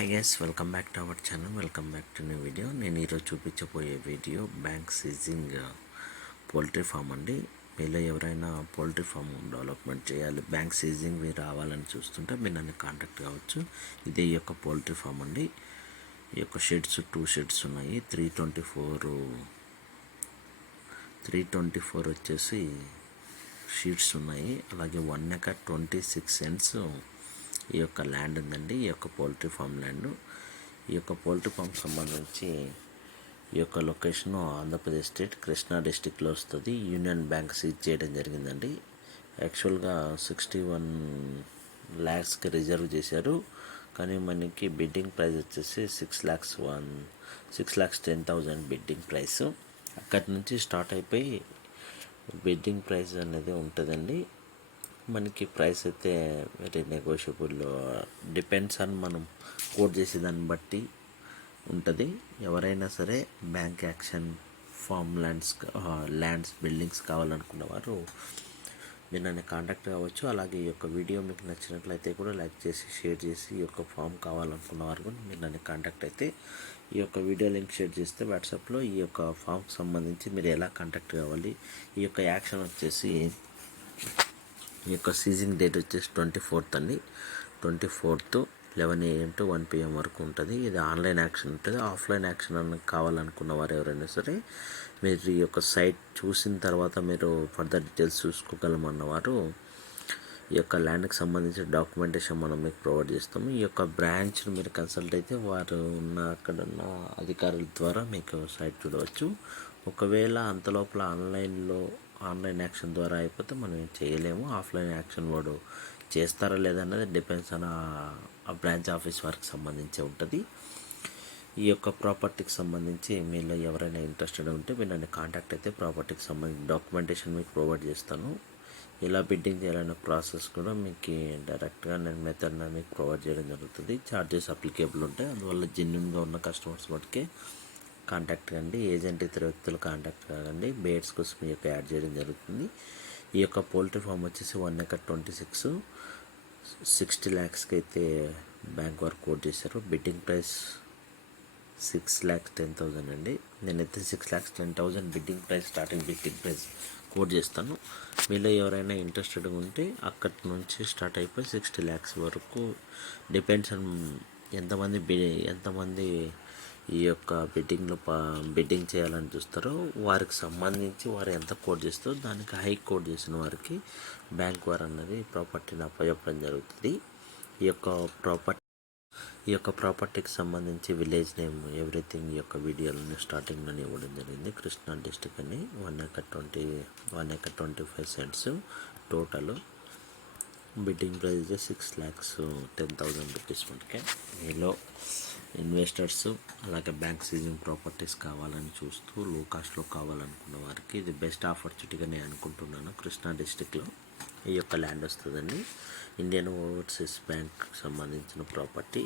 Hi guys, welcome back to our channel. Welcome back to new video. నేను ఈరోజు చూపించబోయే video bank seizing poultry farm అండి. మీలో ఎవరైనా పౌల్ట్రీ ఫామ్ డెవలప్మెంట్ చేయాలి, బ్యాంక్ సీజింగ్ రావాలని చూస్తుంటే మీరు నన్ను కాంటాక్ట్ కావచ్చు. ఇదే ఈ యొక్క పౌల్ట్రీ ఫామ్ అండి. ఈ యొక్క షెడ్స్ 2 షెడ్స్ ఉన్నాయి. 324 వచ్చేసి షీట్స్ ఉన్నాయి. అలాగే 1 acre 26 cents ఈ యొక్క ల్యాండ్ ఉందండి. ఈ యొక్క పౌల్ట్రీ ఫామ్ ల్యాండ్. ఈ యొక్క పౌల్ట్రీ ఫామ్ సంబంధించి ఈ యొక్క లొకేషన్ ఆంధ్రప్రదేశ్ స్టేట్ కృష్ణా డిస్టిక్లో వస్తుంది. యూనియన్ బ్యాంక్ సీజ్ చేయడం జరిగిందండి. యాక్చువల్గా 61 lakhsకి రిజర్వ్ చేశారు, కానీ మనకి బిడ్డింగ్ ప్రైస్ వచ్చేసి 6,10,000 బిడ్డింగ్ ప్రైస్. అక్కడి నుంచి స్టార్ట్ అయిపోయి బిడ్డింగ్ ప్రైస్ అనేది ఉంటుందండి. మనకి ప్రైస్ అయితే వెరీ నెగోషియబుల్, డిపెండ్స్ ఆన్ మనం కోట్ చేసే దాన్ని బట్టి ఉంటుంది. ఎవరైనా సరే bank action form lands buildings కావాలనుకున్న వారు మీరు నన్ను కాంటాక్ట్ కావచ్చు. అలాగే ఈ యొక్క వీడియో మీకు నచ్చినట్లయితే కూడా లైక్ చేసి షేర్ చేసి ఈ యొక్క ఫామ్ కావాలనుకున్న వారు కూడా మీరు నన్ను కాంటాక్ట్ అయితే ఈ యొక్క వీడియో లింక్ షేర్ చేస్తే వాట్సాప్లో ఈ యొక్క ఫామ్కి సంబంధించి మీరు ఎలా కాంటాక్ట్ కావాలి. ఈ యొక్క యాక్షన్ వచ్చేసి ఈ యొక్క సీజింగ్ డేట్ వచ్చేసి 24th అండి. 24th 11 AM to 1 PM వరకు ఉంటుంది. ఇది ఆన్లైన్ యాక్షన్ ఉంటుంది. ఆఫ్లైన్ యాక్షన్ కావాలనుకున్న వారు ఎవరైనా సరే మీరు ఈ యొక్క సైట్ చూసిన తర్వాత మీరు ఫర్దర్ డీటెయిల్స్ చూసుకోగలమన్నవారు ఈ యొక్క ల్యాండ్కి సంబంధించిన డాక్యుమెంటేషన్ మనం మీకు ప్రొవైడ్ చేస్తాము. ఈ యొక్క బ్రాంచ్ని మీరు కన్సల్ట్ అయితే వారు అక్కడ ఉన్న అధికారుల ద్వారా మీకు సైట్ చూడవచ్చు. ఒకవేళ అంతలోపల ఆన్లైన్ యాక్షన్ ద్వారా అయిపోతే మనం ఏం చేయలేము. ఆఫ్లైన్ యాక్షన్ వాడు చేస్తారా లేదన్నది డిపెండ్స్ ఆన్ ఆ బ్రాంచ్ ఆఫీస్ వారికి సంబంధించి ఉంటుంది. ఈ యొక్క ప్రాపర్టీకి సంబంధించి మీలో ఎవరైనా ఇంట్రెస్టెడ్ ఉంటే మీరు నన్ను కాంటాక్ట్ అయితే ప్రాపర్టీకి సంబంధించి డాక్యుమెంటేషన్ మీకు ప్రొవైడ్ చేస్తాను. ఎలా బిడ్డింగ్ చేయాలనే ప్రాసెస్ కూడా మీకు డైరెక్ట్గా నేను మెథడ్ మీకు ప్రొవైడ్ చేయడం జరుగుతుంది. ఛార్జెస్ అప్లికేబుల్ ఉంటాయి. అందువల్ల జెన్యున్గా ఉన్న కస్టమర్స్ మటుకే కాంటాక్ట్ కండి. ఏజెంట్ ఇతర వ్యక్తులు కాంటాక్ట్ కాకండి. బేడ్స్ కోసం ఈ యొక్క యాడ్ చేయడం జరుగుతుంది. ఈ యొక్క పౌల్ట్రీ ఫామ్ వచ్చేసి 1 acre 26 60 lakhsకి అయితే బ్యాంక్ వారు కోట్ చేశారు. బిడ్డింగ్ ప్రైస్ 6,10,000 అండి. నేనైతే 6,10,000 bidding price, starting bidding price coat చేస్తాను. మీలో ఎవరైనా ఇంట్రెస్టెడ్ ఉంటే అక్కడి నుంచి స్టార్ట్ అయిపోయి 60 lakhs వరకు డిపెండ్స్ ఆన్ ఎంతమంది ఈ యొక్క బిడ్డింగ్ చేయాలని చూస్తారో వారికి సంబంధించి వారు ఎంత కోట్ చేస్తారో దానికి హై కోట్ చేసిన వారికి బ్యాంక్ వారు అన్నది ప్రాపర్టీని అప్పచెప్పడం జరుగుతుంది. ఈ యొక్క ప్రాపర్టీకి సంబంధించి విలేజ్ నేమ్ ఎవ్రీథింగ్ ఈ యొక్క వీడియోలోనే స్టార్టింగ్లోనే ఇవ్వడం జరిగింది. కృష్ణా డిస్టిక్ అని 1 acre 25 cents total. Bidding price 6,10,000 rupees మనకి. మీలో ఇన్వెస్టర్స్ అలాగే బ్యాంక్ సీజింగ్ ప్రాపర్టీస్ కావాలని చూస్తూ లో కాస్ట్లో కావాలనుకున్న వారికి ఇది బెస్ట్ ఆపర్చునిటీగా నేను అనుకుంటున్నాను. కృష్ణా డిస్టిక్లో ఈ యొక్క ల్యాండ్ వస్తుందండి. ఇండియన్ ఓవర్సీస్ బ్యాంక్ సంబంధించిన ప్రాపర్టీ.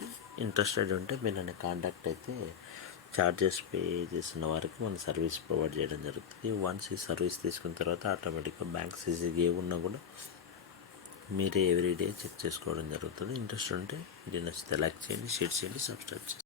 ఇంట్రెస్టెడ్ ఉంటే మీరు నన్ను కాంటాక్ట్ అయితే ఛార్జెస్ పే చేసిన వారికి మన సర్వీస్ ప్రొవైడ్ చేయడం జరుగుతుంది. వన్స్ ఈ సర్వీస్ తీసుకున్న తర్వాత ఆటోమేటిక్గా బ్యాంక్ సీజింగ్ ఏ ఉన్నా కూడా మీరే ఎవ్రీడే చెక్ చేసుకోవడం జరుగుతుంది. ఇంట్రెస్ట్ ఉంటే వీడియో నచ్చితే లైక్ చేయండి, షేర్ చేయండి, సబ్స్క్రైబ్ చేయండి.